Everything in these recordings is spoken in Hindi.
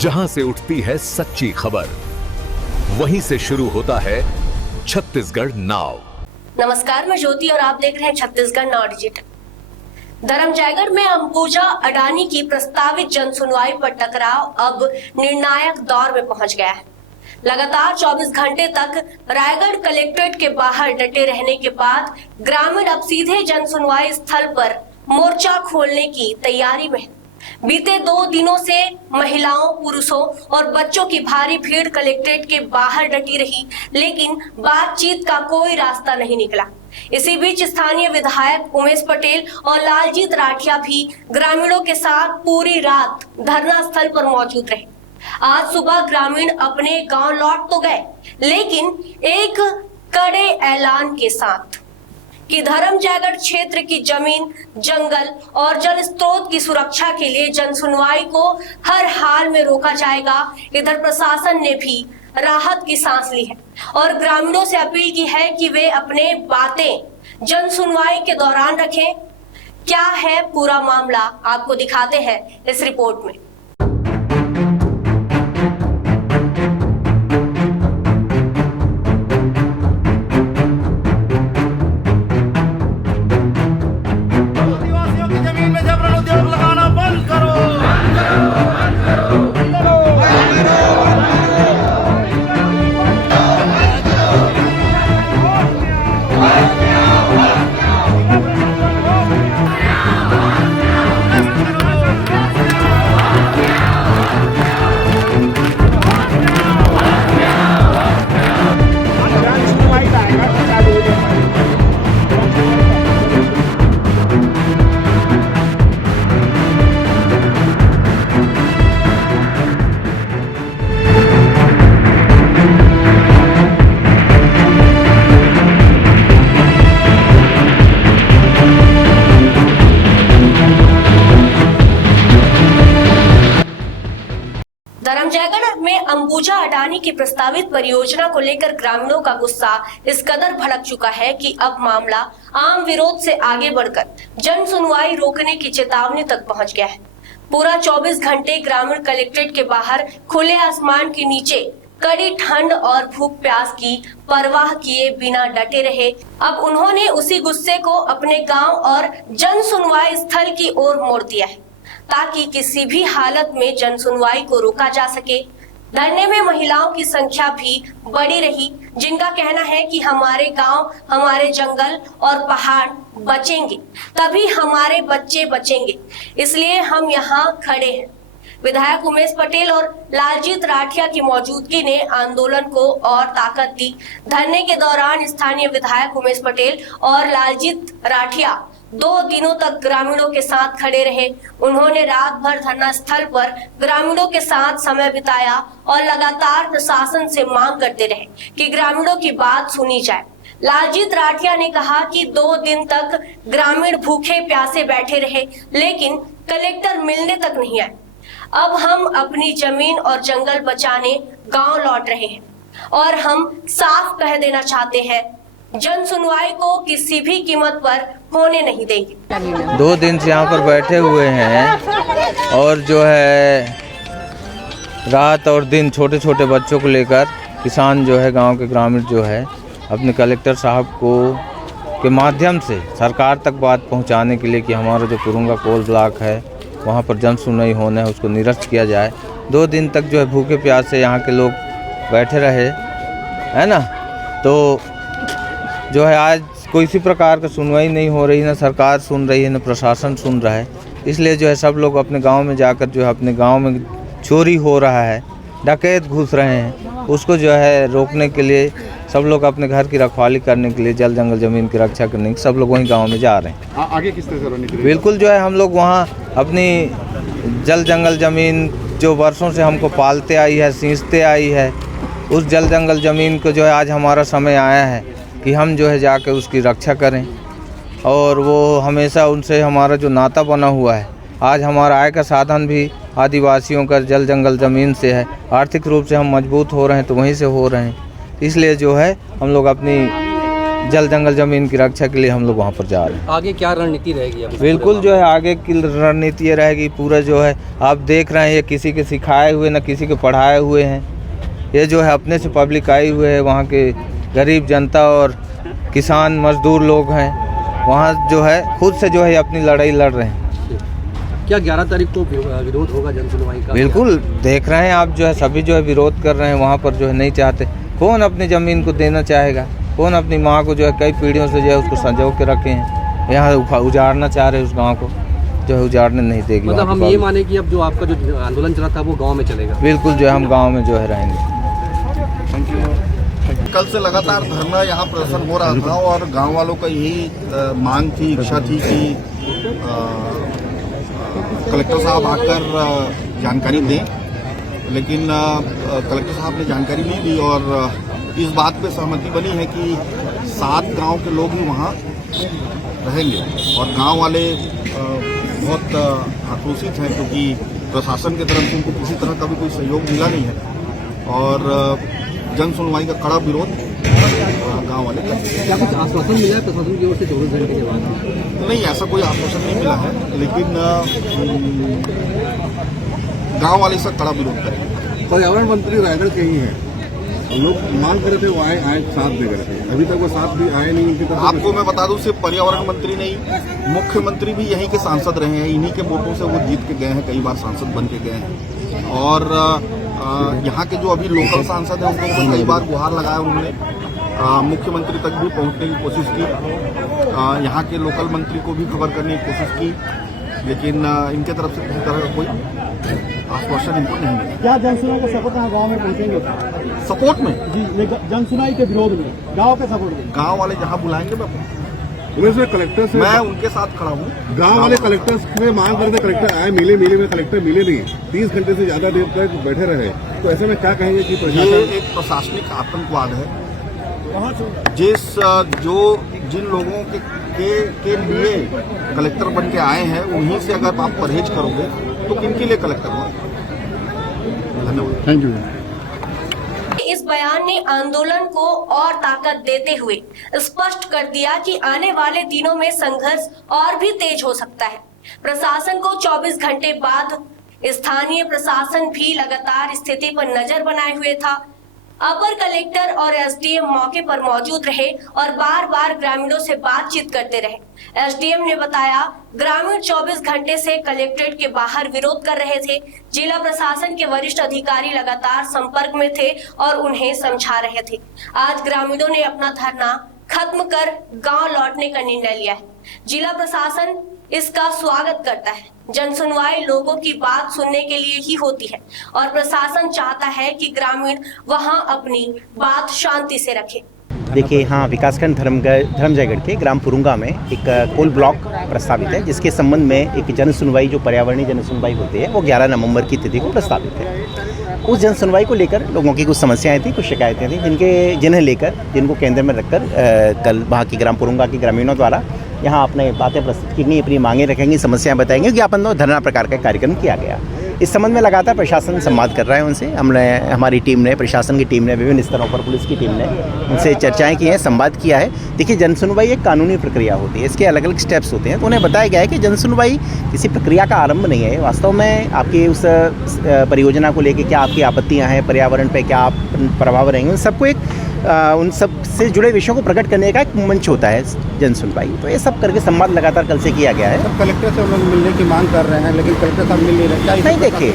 जहां से उठती है सच्ची खबर, वहीं से शुरू होता है छत्तीसगढ़ नाउ। नमस्कार, मैं ज्योति और आप देख रहे हैं छत्तीसगढ़ नाउ डिजिटल। धर्मजयगढ़ में अंबुजा अडानी की प्रस्तावित जन सुनवाई पर टकराव अब निर्णायक दौर में पहुंच गया है। लगातार 24 घंटे तक रायगढ़ कलेक्ट्रेट के बाहर डटे रहने के बाद ग्रामीण अब सीधे जन सुनवाई स्थल पर मोर्चा खोलने की तैयारी में है। बीते 2 दिनों से महिलाओं, पुरुषों और बच्चों की भारी भीड़ कलेक्ट्रेट के बाहर डटी रही, लेकिन बातचीत का कोई रास्ता नहीं निकला। इसी बीच स्थानीय विधायक उमेश पटेल और लालजीत राठिया भी ग्रामीणों के साथ पूरी रात धरना स्थल पर मौजूद रहे। आज सुबह ग्रामीण अपने गांव लौट तो गए, लेकिन एक कड़े ऐलान के साथ कि धर्मजयगढ़ क्षेत्र की जमीन, जंगल और जल स्रोत की सुरक्षा के लिए जन सुनवाई को हर हाल में रोका जाएगा। इधर प्रशासन ने भी राहत की सांस ली है और ग्रामीणों से अपील की है कि वे अपने बातें जन सुनवाई के दौरान रखें। क्या है पूरा मामला, आपको दिखाते हैं इस रिपोर्ट में। धर्मजयगढ़ में अंबुजा अडानी की प्रस्तावित परियोजना को लेकर ग्रामीणों का गुस्सा इस कदर भड़क चुका है कि अब मामला आम विरोध से आगे बढ़कर जन सुनवाई रोकने की चेतावनी तक पहुंच गया है। पूरा 24 घंटे ग्रामीण कलेक्ट्रेट के बाहर खुले आसमान के नीचे कड़ी ठंड और भूख प्यास की परवाह किए बिना डटे रहे। अब उन्होंने उसी गुस्से को अपने गाँव और जन सुनवाई स्थल की ओर मोड़ दिया है ताकि किसी भी हालत में जन सुनवाई को रोका जा सके। धरने में महिलाओं की संख्या भी बड़ी रही, जिनका कहना है कि हमारे गांव, हमारे जंगल और पहाड़ बचेंगे तभी हमारे बच्चे बचेंगे, इसलिए हम यहाँ खड़े हैं। विधायक उमेश पटेल और लालजीत राठिया की मौजूदगी ने आंदोलन को और ताकत दी। धरने के दौरान स्थानीय विधायक उमेश पटेल और लालजीत राठिया 2 दिनों तक ग्रामीणों के साथ खड़े रहे। उन्होंने रात भर धरना स्थल पर ग्रामीणों के साथ समय बिताया और लगातार प्रशासन से मांग करते रहे कि ग्रामीणों की बात सुनी जाए। लालजीत राठिया ने कहा कि 2 दिन तक ग्रामीण भूखे प्यासे बैठे रहे, लेकिन कलेक्टर मिलने तक नहीं आए। अब हम अपनी जमीन और जंगल बचाने गांव लौट रहे हैं और हम साफ कह देना चाहते हैं, जन सुनवाई को किसी भी कीमत पर होने नहीं देंगे। 2 दिन से यहाँ पर बैठे हुए हैं और जो है रात और दिन छोटे छोटे बच्चों को लेकर किसान जो है, गांव के ग्रामीण जो है, अपने कलेक्टर साहब को के माध्यम से सरकार तक बात पहुंचाने के लिए कि हमारा जो कुरुंगा कोल ब्लॉक है वहाँ पर जन सुनवाई होना है, उसको निरस्त किया जाए। 2 दिन तक जो है भूखे प्यासे यहाँ के लोग बैठे रहे, है ना। तो जो है आज कोई इसी प्रकार की सुनवाई नहीं हो रही, ना सरकार सुन रही है, ना प्रशासन सुन रहा है। इसलिए जो है सब लोग अपने गांव में जाकर जो है अपने गांव में चोरी हो रहा है, डकैत घुस रहे हैं, उसको जो है रोकने के लिए सब लोग अपने घर की रखवाली करने के लिए, जल जंगल ज़मीन की रक्षा करने के लिए सब लोग वहीं गांव में जा रहे हैं। आगे किस तरह से रणनीति? बिल्कुल जो है हम लोग वहाँ अपनी जल जंगल ज़मीन जो वर्षों से हमको पालते आई है, सींचते आई है, उस जल जंगल ज़मीन को जो है आज हमारा समय आया है कि हम जो है जाकर उसकी रक्षा करें। और वो हमेशा उनसे हमारा जो नाता बना हुआ है, आज हमारा आय का साधन भी आदिवासियों का जल जंगल ज़मीन से है। आर्थिक रूप से हम मजबूत हो रहे हैं तो वहीं से हो रहे हैं। इसलिए जो है हम लोग अपनी जल जंगल ज़मीन की रक्षा के लिए हम लोग वहाँ पर जा रहे हैं। आगे क्या रणनीति रहेगी अब? बिल्कुल जो है आगे की रणनीति ये रहेगी, पूरा जो है आप देख रहे हैं, ये किसी के सिखाए हुए न किसी के पढ़ाए हुए हैं, ये जो है अपने से पब्लिक आई हुए है, वहाँ के गरीब जनता और किसान मजदूर लोग हैं, वहाँ जो है खुद से जो है अपनी लड़ाई लड़ रहे हैं। क्या 11 तारीख को विरोध होगा जन सुनवाई का? बिल्कुल देख रहे हैं आप, जो है सभी जो है विरोध कर रहे हैं, वहाँ पर जो है नहीं चाहते। कौन अपनी ज़मीन को देना चाहेगा? कौन अपनी माँ को जो है कई पीढ़ियों से जो है उसको संजो के रखे हैं, यहाँ उजाड़ना चाह रहे हैं, उस गांव को जो है उजाड़ने नहीं देगी। मतलब हम ये माने कि अब जो आपका जो आंदोलन चला था वो गांव में चलेगा? बिल्कुल जो है हम गांव में जो है रहेंगे। कल से लगातार धरना यहाँ प्रदर्शन हो रहा था और गांव वालों का यही मांग थी, इच्छा थी कि कलेक्टर साहब आकर जानकारी दें, लेकिन कलेक्टर साहब ने जानकारी नहीं दी और इस बात पे सहमति बनी है कि 7 गांव के लोग ही वहाँ रहेंगे और गांव वाले बहुत आक्रोशित हैं क्योंकि प्रशासन की तरफ से उनको किसी तरह का भी कोई सहयोग मिला नहीं है और जन सुनवाई का कड़ा विरोध गांव वाले कर रहे हैं। क्या कुछ आश्वासन मिला है प्रशासन की ओर से 24 घंटे के बाद? नहीं, ऐसा कोई आश्वासन नहीं मिला है, लेकिन गांव वाले इसका कड़ा विरोध करेंगे। पर्यावरण मंत्री रायगढ़ के ही हैं, लोग मांग कर रहे थे वो आए साथ दे रहे थे, अभी तक वो साथ भी आए नहीं उनकी तरफ। आपको मैं बता दूं, सिर्फ पर्यावरण मंत्री नहीं, मुख्यमंत्री भी यहीं के सांसद रहे हैं, इन्हीं के वोटों से वो जीत के गए हैं, कई बार सांसद बन के गए हैं और यहाँ के जो अभी लोकल सांसद हैं उनको कई बार गुहार लगाया उन्होंने, मुख्यमंत्री तक भी पहुंचने की कोशिश की, यहाँ के लोकल मंत्री को भी खबर करने की कोशिश की, लेकिन इनके तरफ से किसी तरह का कोई आश्वासन इनको नहीं मिला। क्या जनसुनवाई का सपोर्ट यहाँ गाँव में पहुँचेंगे? सपोर्ट में जी, जनसुनवाई के विरोध में गाँव के सपोर्ट में गांव वाले जहां बुलाएंगे मैं कलेक्टर से मैं उनके साथ खड़ा हूँ। गांव वाले कलेक्टर से मांग करते, कलेक्टर आए मिले में कलेक्टर मिले नहीं, 30 घंटे से ज्यादा देर तक बैठे रहे, तो ऐसे में क्या कहेंगे कि ये प्रशासन? एक प्रशासनिक आतंकवाद है। जिन लोगों के लिए कलेक्टर बन के आए हैं उन्हीं से अगर आप परहेज करोगे तो किनके लिए कलेक्टर हो? धन्यवाद। Thank you. इस बयान ने आंदोलन को और ताकत देते हुए स्पष्ट कर दिया कि आने वाले दिनों में संघर्ष और भी तेज हो सकता है। प्रशासन को 24 घंटे बाद स्थानीय प्रशासन भी लगातार स्थिति पर नजर बनाए हुए था। अपर कलेक्टर और एसडीएम मौके पर मौजूद रहे और बार बार ग्रामीणों से बातचीत करते रहे। एसडीएम ने बताया, ग्रामीण 24 घंटे से कलेक्ट्रेट के बाहर विरोध कर रहे थे। जिला प्रशासन के वरिष्ठ अधिकारी लगातार संपर्क में थे और उन्हें समझा रहे थे। आज ग्रामीणों ने अपना धरना खत्म कर गांव लौटने का निर्णय लिया है। जिला प्रशासन इसका स्वागत करता है। जन सुनवाई लोगों की बात सुनने के लिए ही होती है और प्रशासन चाहता है कि ग्रामीण वहां अपनी बात शांति से रखें। देखिए, हाँ, विकासखंड धर्मजयगढ़ के ग्राम पुरुंगा में एक कोल ब्लॉक प्रस्तावित है, जिसके संबंध में एक जन सुनवाई जो पर्यावरणीय जन सुनवाई होती है वो 11 नवंबर की तिथि को प्रस्तावित है। उस जन सुनवाई को लेकर लोगों की कुछ समस्याएं थी, कुछ शिकायतें थी, जिनको केंद्र में रखकर कल वहाँ की ग्राम पुरुंगा के ग्रामीणों द्वारा यहाँ अपने बातें प्रस्तुत करनी, अपनी मांगें रखेंगी, समस्याएं बताएंगे। ज्ञापन दो धरना प्रकार का कार्यक्रम किया गया। इस संबंध में लगातार प्रशासन संवाद कर रहा है उनसे। हमारी टीम ने, प्रशासन की टीम ने, विभिन्न स्तरों पर पुलिस की टीम ने उनसे चर्चाएं की हैं, संवाद किया है। देखिए, जन सुनवाई एक कानूनी प्रक्रिया होती है, इसके अलग अलग स्टेप्स होते हैं, तो उन्हें बताया गया है कि जन सुनवाई किसी प्रक्रिया का आरंभ नहीं है। वास्तव में आपकी उस परियोजना को लेकर क्या आपकी आपत्तियाँ हैं, पर्यावरण पर क्या प्रभाव रहेंगे, उन सबको उन सब से जुड़े विषयों को प्रकट करने का एक मंच होता है जन सुनवाई। तो ये सब करके संवाद लगातार कल से किया गया है। कलेक्टर से उन्होंने मिलने की मांग कर रहे हैं, लेकिन कलेक्टर साहब मिल नहीं रहे। नहीं, देखिए,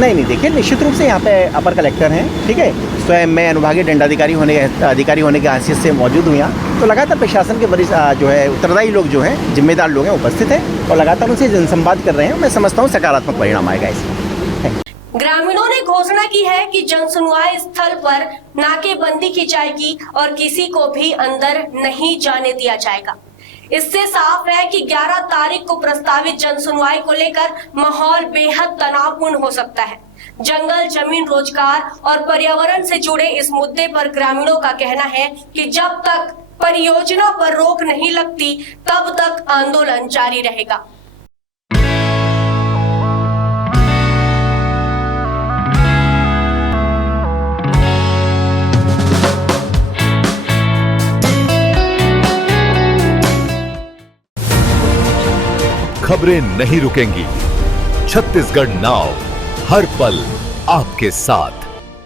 नहीं, देखिए, निश्चित रूप से यहाँ पे अपर कलेक्टर हैं, ठीक है। स्वयं मैं अनुभागीय दंडाधिकारी अधिकारी होने की हैसियत से मौजूद हुई यहाँ, तो लगातार प्रशासन के वरिष्ठ जो है उत्तरदायी लोग जो हैं, जिम्मेदार लोग हैं, उपस्थित हैं और लगातार उनसे जनसंवाद कर रहे हैं। मैं समझता हूँ सकारात्मक परिणाम आएगा इसमें। ग्रामीणों ने घोषणा की है कि जन सुनवाई स्थल पर नाकेबंदी की जाएगी और किसी को भी अंदर नहीं जाने दिया जाएगा। इससे साफ है कि 11 तारीख को प्रस्तावित जन सुनवाई को लेकर माहौल बेहद तनावपूर्ण हो सकता है। जंगल, जमीन, रोजगार और पर्यावरण से जुड़े इस मुद्दे पर ग्रामीणों का कहना है कि जब तक परियोजना पर रोक नहीं लगती तब तक आंदोलन जारी रहेगा। खबरें नहीं रुकेंगी। छत्तीसगढ़ नाउ हर पल आपके साथ।